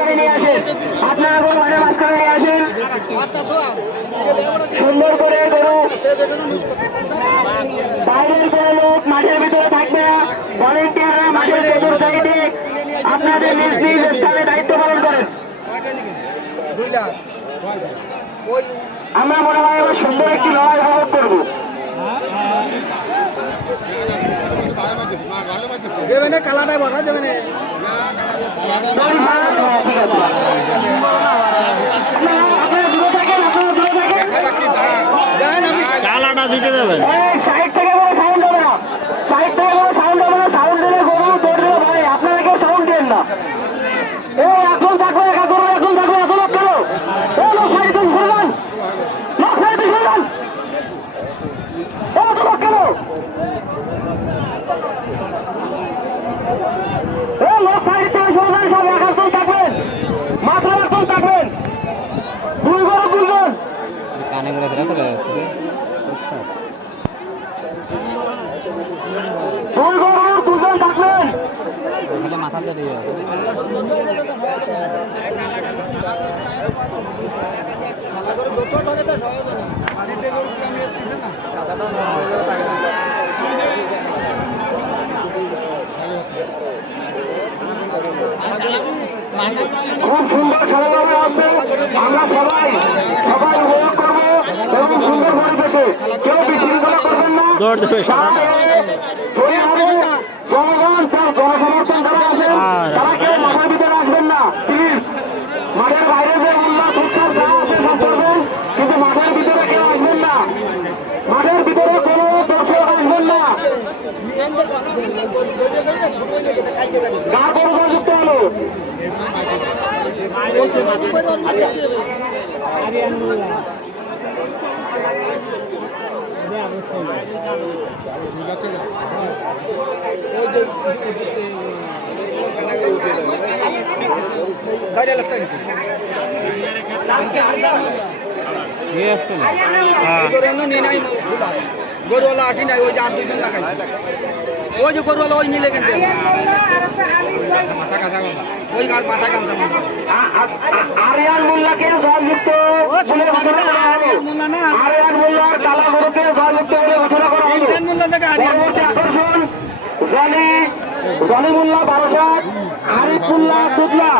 মাঝখানে নিয়ে আসেন, আপনারা গরু মাঠের মাঝখানে নিয়ে আসেন। সুন্দর করে গরু, বাইরের কোনো লোক মাঠের ভিতরে থাকবে না। ভলেন্টিয়াররা মাঠের চতুর সাইডে আপনাদের নিজ নিজ স্থানে দায়িত্ব পালন করেন। আমরা মনে হয় এবার সুন্দর একটি লড়াই উপভোগ করবো। কালাটাই বড় দেবে না। কালাটা দিতে দেবেন। সাইড থেকে কোনো সাউন্ড হবে না, সাইড থেকে কোনো সাউন্ড হবে না। সাউন্ড দিলে গরু দৌড় দেবে ভাই, আপনারা কেউ সাউন্ড দেন না। এখন থাকবে, এখন থাকবে, এখন কেন লোক সাইড থেকে ঘুরে যান, লোক সাইড থেকে ঘুরে যান, কেন লোক সাইড থেকে সরে যান। সব এখন থাকবেন, মাত্র এখন থাকবেন। দুই গরু দুজন কানে করে ধরে চলে যাচ্ছে। দুই গরুর দুজন থাকবেন। মাথাটা দিয়ে খুব সুন্দর খেলাধুলা আসবে। আমরা সবাই উপভোগ করবো এবং সুন্দর পরিবেশে কেউ বিশৃঙ্খলা করবেন না। জনগণ জনসমর্থন যারা আছেন তারা কেউ মাঠের ভিতরে আসবেন না প্লিজ। মাঠের বাইরে যে উল্লাস উৎসব যা আছে সব করবেন, কিন্তু মাঠের ভিতরে কেউ আসবেন না। মাঠের ভিতরে কোনো দর্শক আসবেন না। কার কোনো যুক্ত হলো গরুওয়ালা আসি নাই, ওই যে আর দুজন লাগাই, ওই যে গরুওয়ালা ওই নিলে কিন্তু ওই মাথা কামটা আরিয়ান মোল্লাকে জয়যুক্ত বলে ঘোষণা করা হলো। আরিয়ান মোল্লার কালা গরুকে জয়যুক্ত বলে ঘোষণা করা হলো। পরবর্তী আকর্ষণ জনি মোল্লা 1200, আরিফুল্লাহ সুদলা।